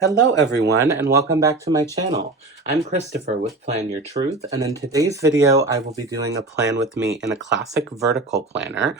Hello everyone and welcome back to my channel. I'm Christopher with Plan Your Truth, and in today's video I will be doing a plan with me in a classic vertical planner,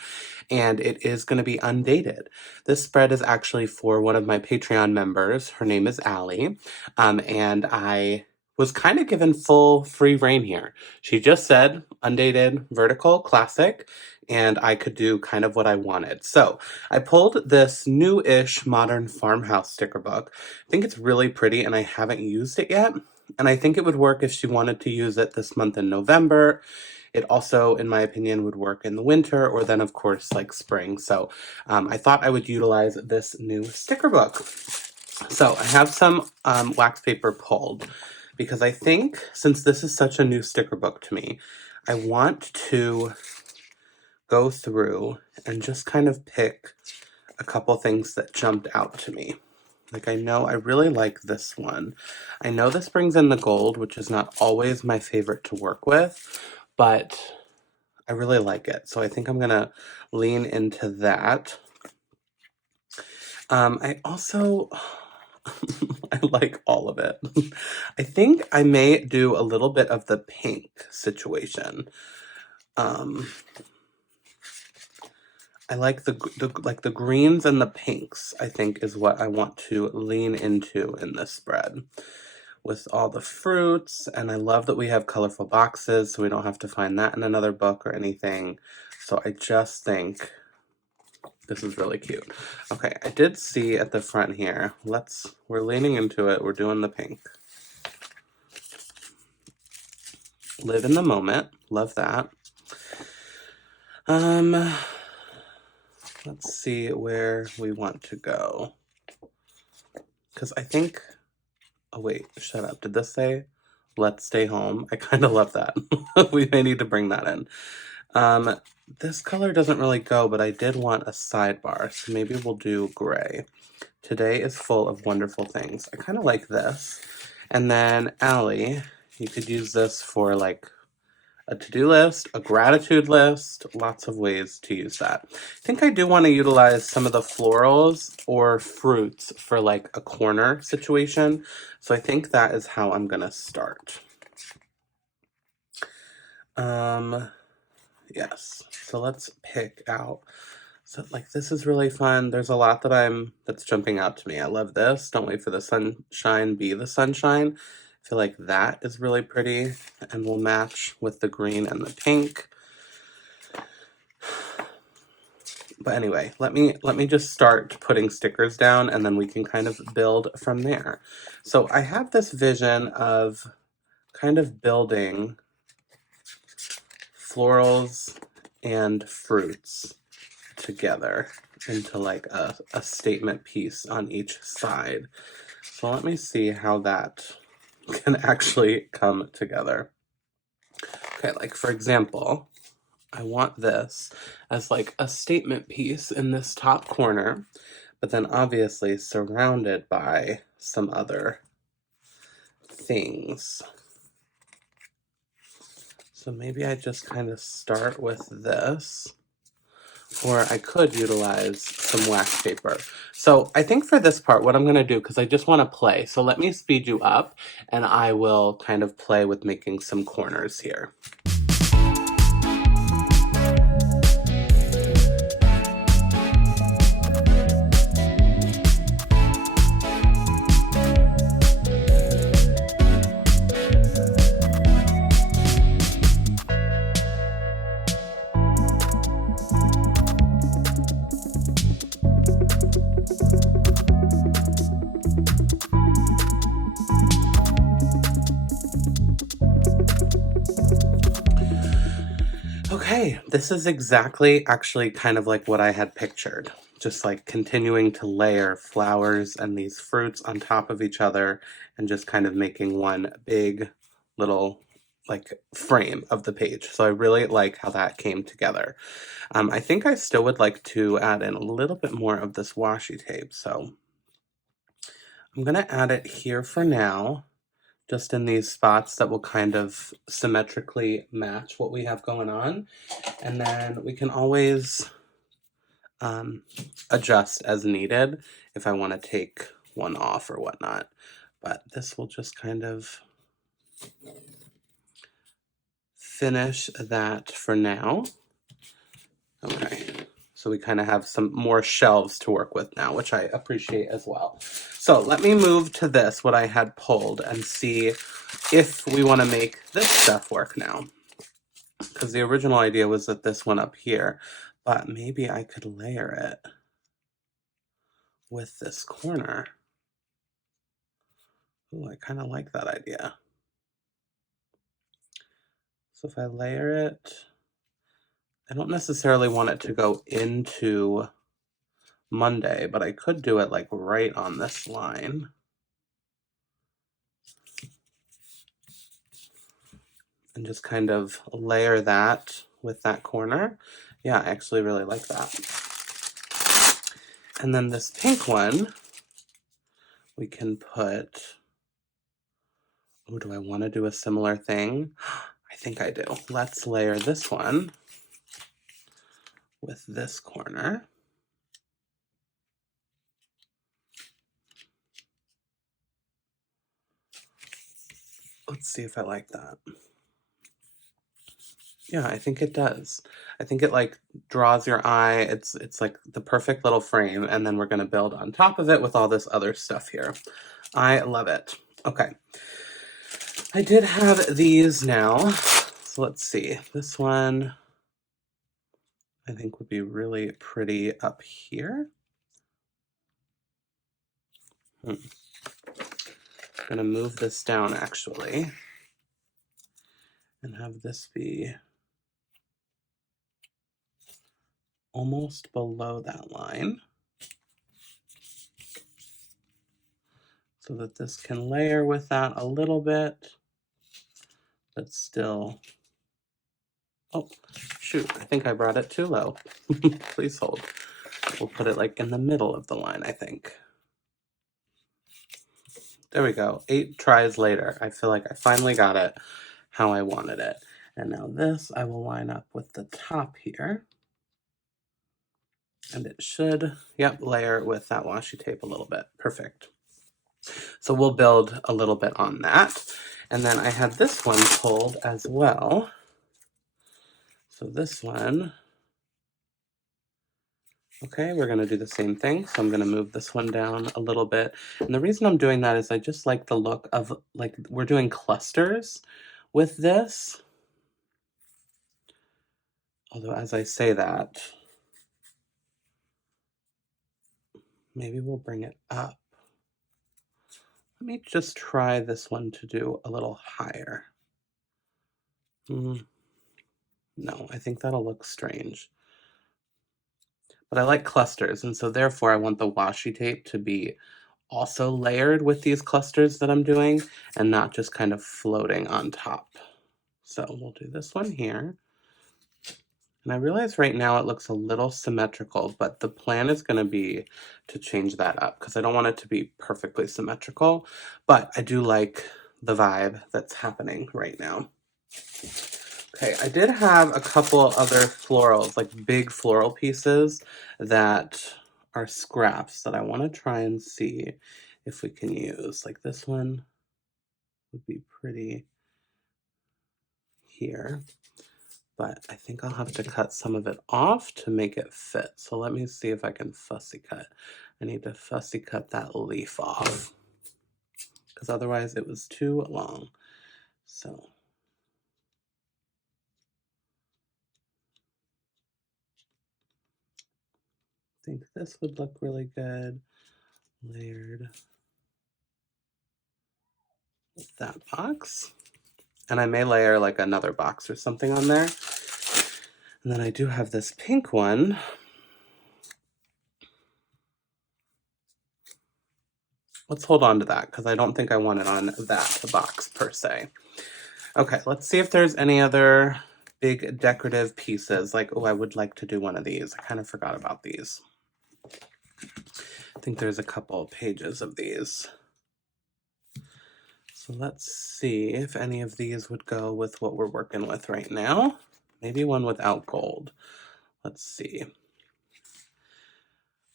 and it is going to be undated. This spread is actually for one of my Patreon members. Her name is Allie, and I was kind of given full free reign here. She just said undated, vertical, classic, and I could do kind of what I wanted. So I pulled this new-ish modern farmhouse sticker book. I think it's really pretty and I haven't used it yet. And I think it would work if she wanted to use it this month in November. It also, in my opinion, would work in the winter or then, of course, like spring. So I thought I would utilize this new sticker book. So I have some wax paper pulled because I think since this is such a new sticker book to me, I want to go through and just kind of pick a couple things that jumped out to me. Like, I know I really like this one. I know this brings in the gold, which is not always my favorite to work with, but I really like it. So I think I'm going to lean into that. I also, I like all of it. I think I may do a little bit of the pink situation. I like the greens and the pinks, I think, is what I want to lean into in this spread. With all the fruits, and I love that we have colorful boxes, so we don't have to find that in another book or anything. So I just think this is really cute. Okay, I did see at the front here, we're leaning into it, we're doing the pink. Live in the moment, love that. Let's see where we want to go. Because I think, oh wait, shut up. Did this say, let's stay home? I kind of love that. We may need to bring that in. This color doesn't really go, but I did want a sidebar, so maybe we'll do gray. Today is full of wonderful things. I kind of like this. And then, Allie, you could use this for like a to-do list, a gratitude list, lots of ways to use that. I think I do want to utilize some of the florals or fruits for like a corner situation. So I think that is how I'm going to start. Yes. So let's pick out. So like this is really fun. There's a lot that's jumping out to me. I love this. Don't wait for the sunshine, be the sunshine. I feel like that is really pretty and will match with the green and the pink. But anyway, let me just start putting stickers down and then we can kind of build from there. So I have this vision of kind of building florals and fruits together into like a statement piece on each side. So let me see how that can actually come together. Okay, like for example, I want this as like a statement piece in this top corner, but then obviously surrounded by some other things. So maybe I just kind of start with this. Or I could utilize some wax paper. So I think for this part, what I'm going to do, because I just want to play, so let me speed you up, and I will kind of play with making some corners here. Okay, this is exactly actually kind of like what I had pictured. Just like continuing to layer flowers and these fruits on top of each other and just kind of making one big little like frame of the page. So I really like how that came together. I think I still would like to add in a little bit more of this washi tape. So I'm going to add it here for now, just in these spots that will kind of symmetrically match what we have going on. And then we can always adjust as needed if I want to take one off or whatnot. But this will just kind of finish that for now. Okay, so we kind of have some more shelves to work with now, which I appreciate as well. So let me move to this, what I had pulled, and see if we want to make this stuff work now. Because the original idea was that this one up here, but maybe I could layer it with this corner. Oh, I kind of like that idea. So if I layer it, I don't necessarily want it to go into Monday, but I could do it like right on this line. And just kind of layer that with that corner. Yeah, I actually really like that. And then this pink one, we can put, oh, do I want to do a similar thing? I think I do. Let's layer this one with this corner. Let's see if I like that. Yeah, I think it does. I think it like draws your eye. It's like the perfect little frame, and then we're going to build on top of it with all this other stuff here. I love it. Okay. I did have these now. So let's see. This one I think would be really pretty up here. I'm going to move this down actually and have this be almost below that line so that this can layer with that a little bit, but still, oh, shoot, I think I brought it too low. Please hold. We'll put it like in the middle of the line, I think. There we go. 8 tries later. I feel like I finally got it how I wanted it. And now this I will line up with the top here. And it should, yep, layer with that washi tape a little bit. Perfect. So we'll build a little bit on that. And then I had this one pulled as well. So this one, okay, we're going to do the same thing. So I'm going to move this one down a little bit. And the reason I'm doing that is I just like the look of, like, we're doing clusters with this. Although as I say that, maybe we'll bring it up. Let me just try this one to do a little higher. No, I think that'll look strange. But I like clusters, and so therefore I want the washi tape to be also layered with these clusters that I'm doing and not just kind of floating on top. So we'll do this one here. And I realize right now it looks a little symmetrical, but the plan is going to be to change that up because I don't want it to be perfectly symmetrical, but I do like the vibe that's happening right now. Okay, I did have a couple other florals, like big floral pieces that are scraps that I want to try and see if we can use. Like this one would be pretty here, but I think I'll have to cut some of it off to make it fit. So let me see if I can fussy cut. I need to fussy cut that leaf off because otherwise it was too long. So I think this would look really good layered with that box. And I may layer like another box or something on there. And then I do have this pink one. Let's hold on to that because I don't think I want it on that box per se. Okay, let's see if there's any other big decorative pieces. Like, oh, I would like to do one of these. I kind of forgot about these. I think there's a couple pages of these. So let's see if any of these would go with what we're working with right now. Maybe one without gold. Let's see.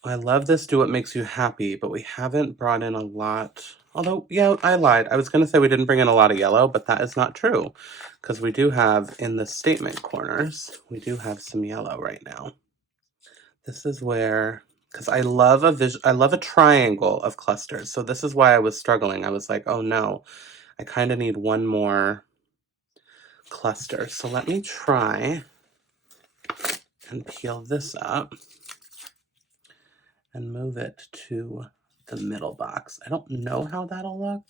I love this Do What Makes You Happy, but we haven't brought in a lot. Although, yeah, I lied. I was going to say we didn't bring in a lot of yellow, but that is not true. Because we do have, in the statement corners, we do have some yellow right now. This is where, because I love a triangle of clusters. So this is why I was struggling. I was like, oh no, I kind of need one more cluster. So let me try and peel this up and move it to the middle box. I don't know how that'll look.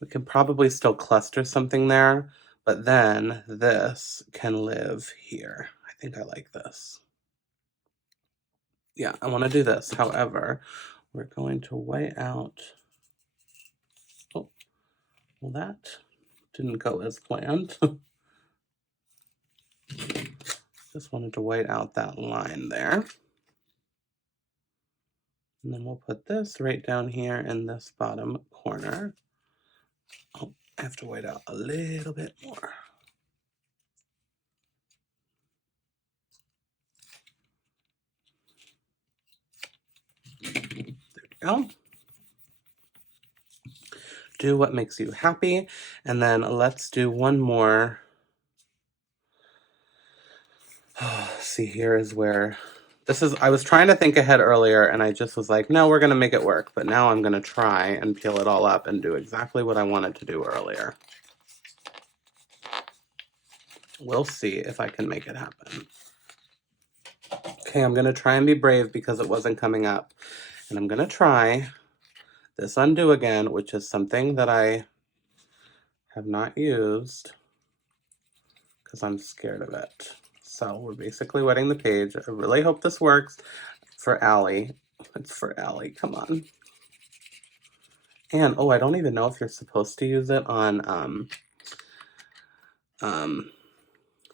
We can probably still cluster something there, but then this can live here. I think I like this. Yeah, I want to do this. However, we're going to white out. Oh, well, that didn't go as planned. Just wanted to white out that line there. And then we'll put this right down here in this bottom corner. Oh, I have to white out a little bit more. There we go. Do what makes you happy. And then let's do one more. See, here is where I was trying to think ahead earlier and I just was like, no, we're going to make it work. But now I'm going to try and peel it all up and do exactly what I wanted to do earlier. We'll see if I can make it happen. Okay, I'm going to try and be brave because it wasn't coming up. And I'm going to try this undo again, which is something that I have not used because I'm scared of it. So we're basically wetting the page. I really hope this works for Allie. It's for Allie, come on. And, oh, I don't even know if you're supposed to use it on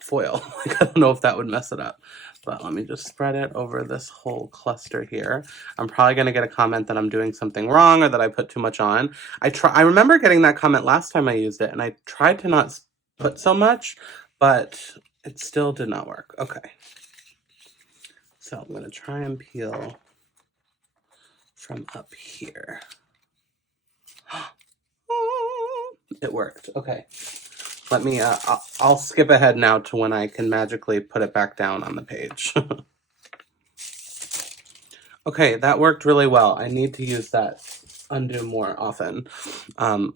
foil. I don't know if that would mess it up. But let me just spread it over this whole cluster here. I'm probably going to get a comment that I'm doing something wrong or that I put too much on. I remember getting that comment last time I used it, and I tried to not put so much, but it still did not work. Okay. So I'm going to try and peel from up here. It worked. Okay. Let me, I'll skip ahead now to when I can magically put it back down on the page. Okay, that worked really well. I need to use that undo more often.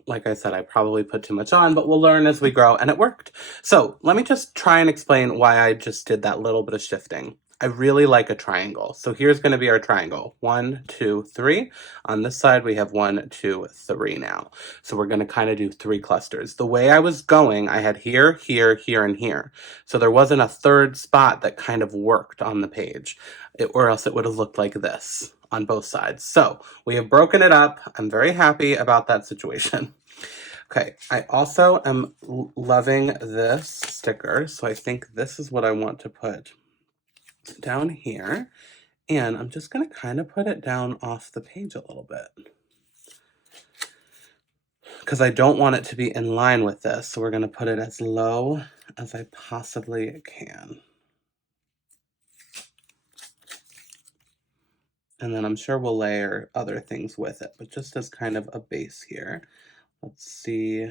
Like I said, I probably put too much on, but we'll learn as we grow, and it worked. So let me just try and explain why I just did that little bit of shifting. I really like a triangle. So here's going to be our triangle. 1, 2, 3. On this side, we have 1, 2, 3 now. So we're going to kind of do 3 clusters. The way I was going, I had here, here, here, and here. So there wasn't a third spot that kind of worked on the page, or else it would have looked like this on both sides. So we have broken it up. I'm very happy about that situation. Okay, I also am loving this sticker. So I think this is what I want to put down here, and I'm just going to kind of put it down off the page a little bit because I don't want it to be in line with this, so we're going to put it as low as I possibly can. And then I'm sure we'll layer other things with it, but just as kind of a base here. Let's see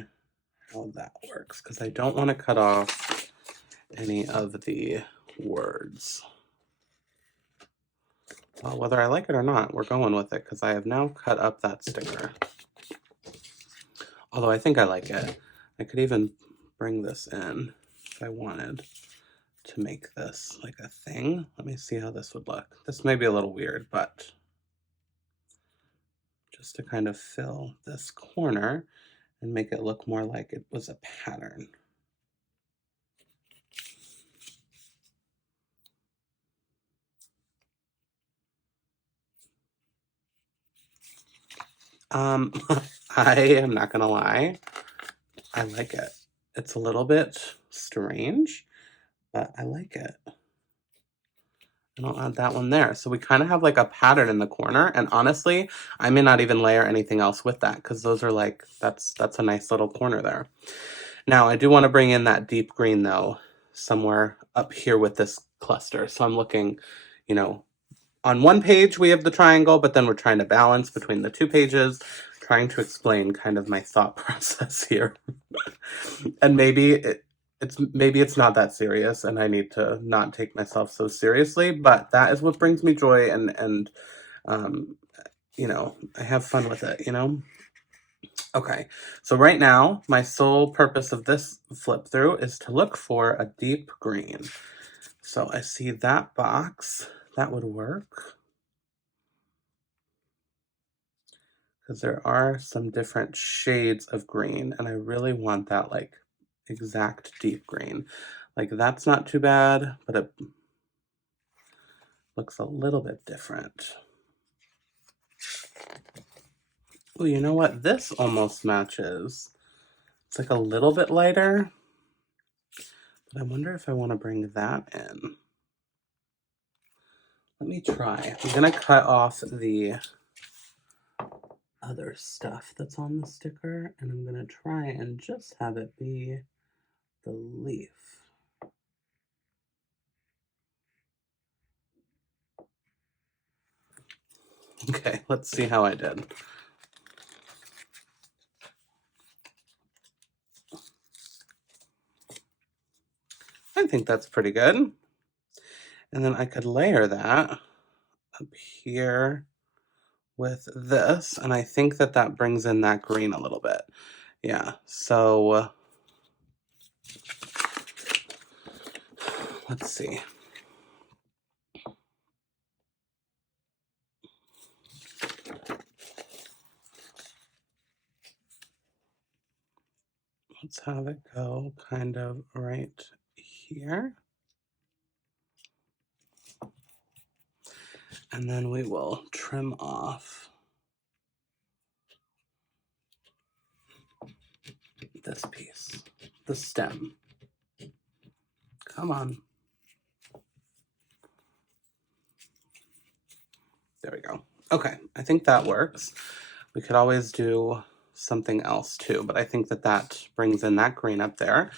how that works, because I don't want to cut off any of the words. Well, whether I like it or not, we're going with it because I have now cut up that sticker. Although I think I like it. I could even bring this in if I wanted to make this like a thing. Let me see how this would look. This may be a little weird, but just to kind of fill this corner and make it look more like it was a pattern. I am not gonna lie, I like it. It's a little bit strange, but I like it. And I'll add that one there. So we kind of have like a pattern in the corner, and honestly, I may not even layer anything else with that because those are like, that's a nice little corner there. Now I do want to bring in that deep green though, somewhere up here with this cluster. So I'm looking, you know, on one page we have the triangle, but then we're trying to balance between the two pages, trying to explain kind of my thought process here. And maybe it's not that serious and I need to not take myself so seriously, but that is what brings me joy, and you know, I have fun with it, you know? Okay, so right now, my sole purpose of this flip through is to look for a deep green. So I see that box, that would work. Because there are some different shades of green, and I really want that, like, exact deep green. Like, that's not too bad, but it looks a little bit different. Oh, you know what? This almost matches. It's like a little bit lighter, but I wonder if I want to bring that in. Let me try. I'm gonna cut off the other stuff that's on the sticker, and I'm gonna try and just have it be the leaf. Okay, let's see how I did. I think that's pretty good. And then I could layer that up here with this, and I think that that brings in that green a little bit. Yeah, so let's see. Let's have it go kind of right here. And then we will trim off this piece, the stem. Come on. There we go. Okay, I think that works. We could always do something else too, but I think that that brings in that green up there.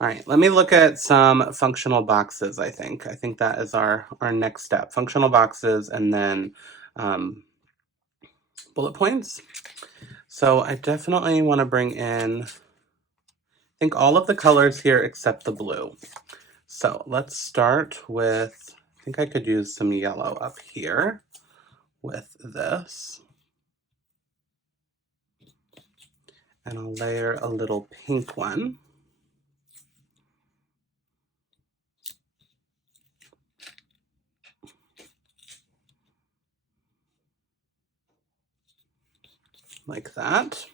All right, let me look at some functional boxes, I think. I think that is our next step. Functional boxes and then bullet points. So I definitely want to bring in, I think, all of the colors here except the blue. So let's start with, I think I could use some yellow up here with this. And I'll layer a little pink one. Like that.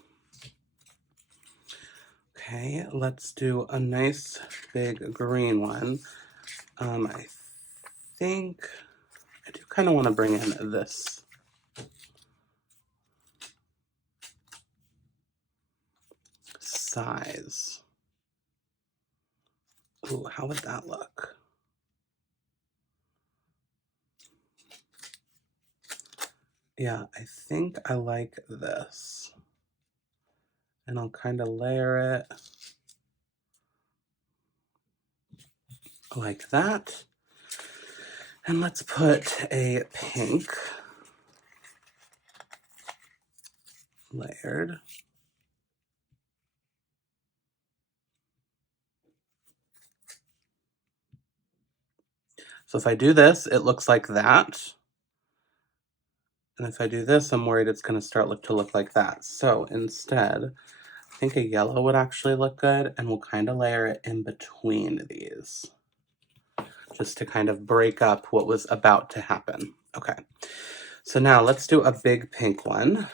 Okay, let's do a nice big green one. I think I do kind of want to bring in this size. Ooh, how would that look? Yeah, I think I like this. And I'll kind of layer it like that. And let's put a pink layered. So if I do this, it looks like that. And if I do this, I'm worried it's going to start to look like that. So instead, I think a yellow would actually look good, and we'll kind of layer it in between these, just to kind of break up what was about to happen. Okay, so now let's do a big pink one.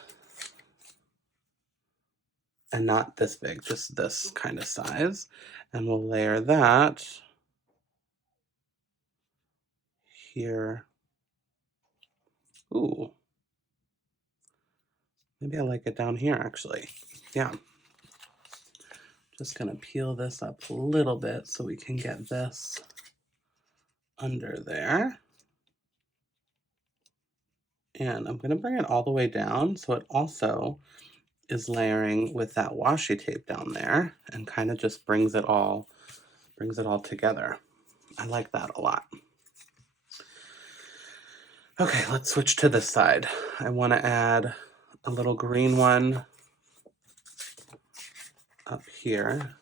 And not this big, just this kind of size. And we'll layer that here. Ooh. Maybe I like it down here, actually. Yeah. Just gonna peel this up a little bit so we can get this under there. And I'm gonna bring it all the way down so it also is layering with that washi tape down there and kind of just brings it all together. I like that a lot. Okay, let's switch to this side. I want to add a little green one up here.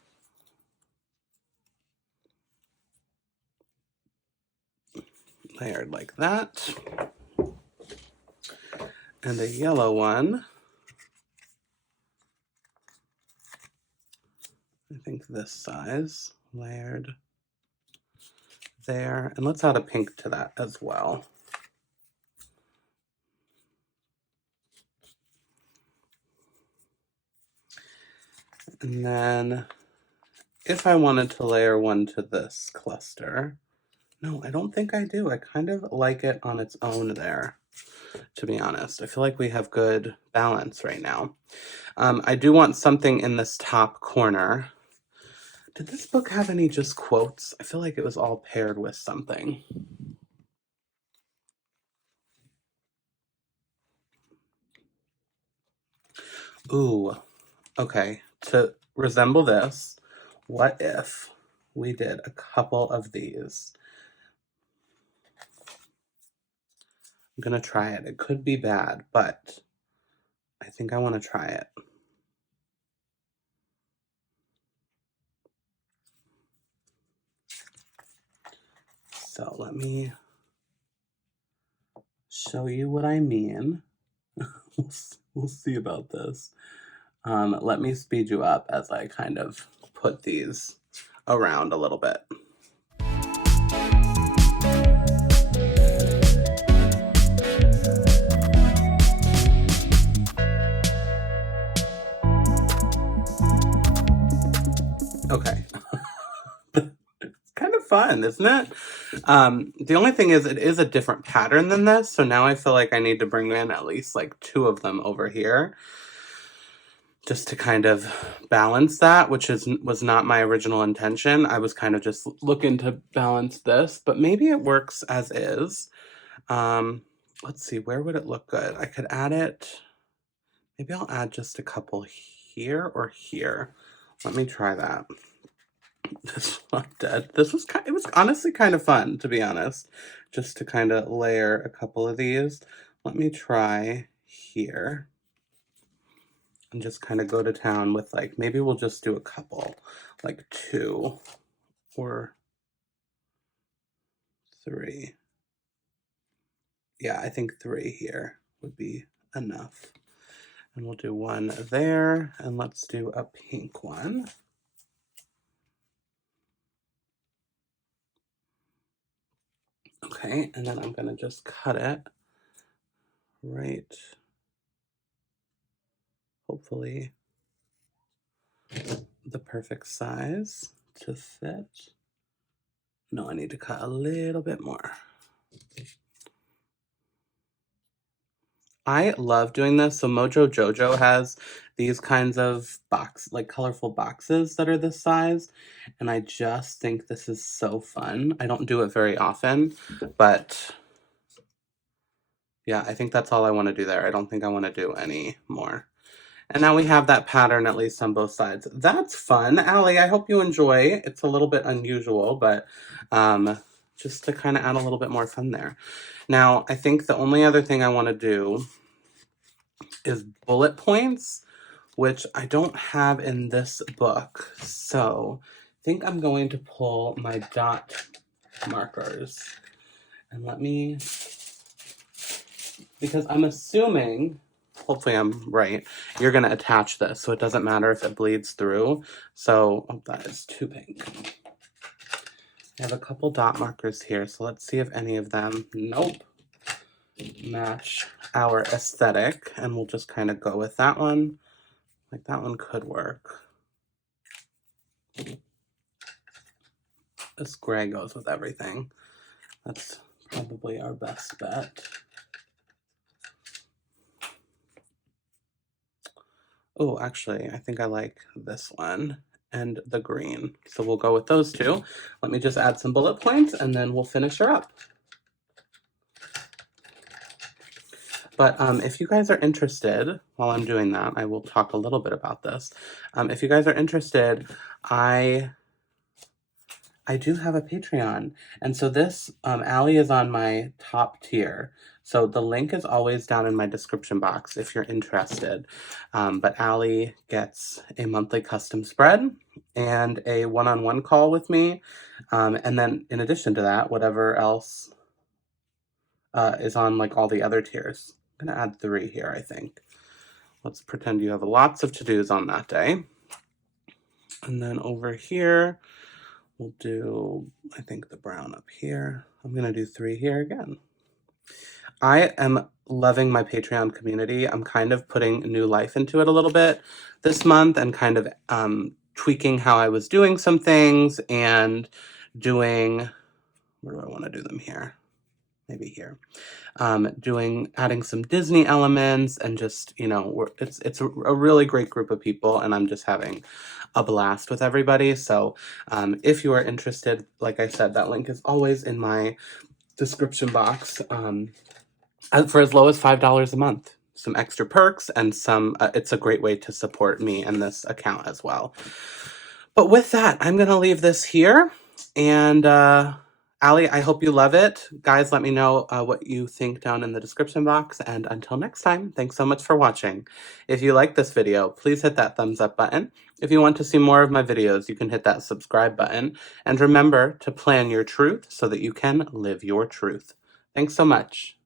Layered like that. And a yellow one. I think this size, layered there. And let's add a pink to that as well. And then if I wanted to layer one to this cluster, no, I don't think I do. I kind of like it on its own there, to be honest. I feel like we have good balance right now. I do want something in this top corner. Did this book have any just quotes? I feel like it was all paired with something. Ooh, okay. To resemble this, what if we did a couple of these? I'm gonna try it. It could be bad, but I think I want to try it. So let me show you what I mean. We'll see about this. Let me speed you up as I kind of put these around a little bit. Okay. It's kind of fun, isn't it? The only thing is it is a different pattern than this, so now I feel like I need to bring in at least like 2 of them over here just to kind of balance that, which was not my original intention. I was kind of just looking to balance this, but maybe it works as is. Let's see, where would it look good? I could add it, maybe I'll add just a couple here or here. Let me try that. This one dead. It was honestly kind of fun, to be honest, just to kind of layer a couple of these. Let me try here and just kind of go to town with, like, maybe we'll just do a couple, like 2 or 3. Yeah, I think 3 here would be enough. And we'll do 1 there, and let's do a pink one. Okay, and then I'm gonna just cut it right, hopefully the perfect size to fit. No, I need to cut a little bit more. I love doing this. So Mojo Jojo has these kinds of colorful boxes that are this size. And I just think this is so fun. I don't do it very often, but yeah, I think that's all I want to do there. I don't think I want to do any more. And now we have that pattern at least on both sides. That's fun. Allie, I hope you enjoy. It's a little bit unusual, but just to kind of add a little bit more fun there. Now, I think the only other thing I want to do is bullet points, which I don't have in this book. So I think I'm going to pull my dot markers. And let me, because I'm assuming, hopefully I'm right, you're going to attach this, so it doesn't matter if it bleeds through. So, oh, that is too pink. I have a couple dot markers here, so let's see if any of them, nope, match our aesthetic, and we'll just kind of go with that one. Like, that one could work. This gray goes with everything. That's probably our best bet. Oh, actually, I think I like this one and the green. So we'll go with those 2. Let me just add some bullet points and then we'll finish her up. But if you guys are interested, while I'm doing that, I will talk a little bit about this. If you guys are interested, I do have a Patreon. And so this, Allie is on my top tier. So the link is always down in my description box if you're interested. But Allie gets a monthly custom spread and a one-on-one call with me. And then in addition to that, whatever else is on like all the other tiers. I'm gonna add 3 here, I think. Let's pretend you have lots of to-dos on that day. And then over here, we'll do, I think, the brown up here. I'm gonna do 3 here again. I am loving my Patreon community. I'm kind of putting new life into it a little bit this month and kind of tweaking how I was doing some things and doing, where do I want to do them here? Maybe here. Adding some Disney elements and just, you know, it's a really great group of people and I'm just having a blast with everybody. So if you are interested, like I said, that link is always in my description box for as low as $5 a month. Some extra perks and some, it's a great way to support me and this account as well. But with that, I'm going to leave this here and Allie, I hope you love it. Guys, let me know what you think down in the description box. And until next time, thanks so much for watching. If you like this video, please hit that thumbs up button. If you want to see more of my videos, you can hit that subscribe button. And remember to plan your truth so that you can live your truth. Thanks so much.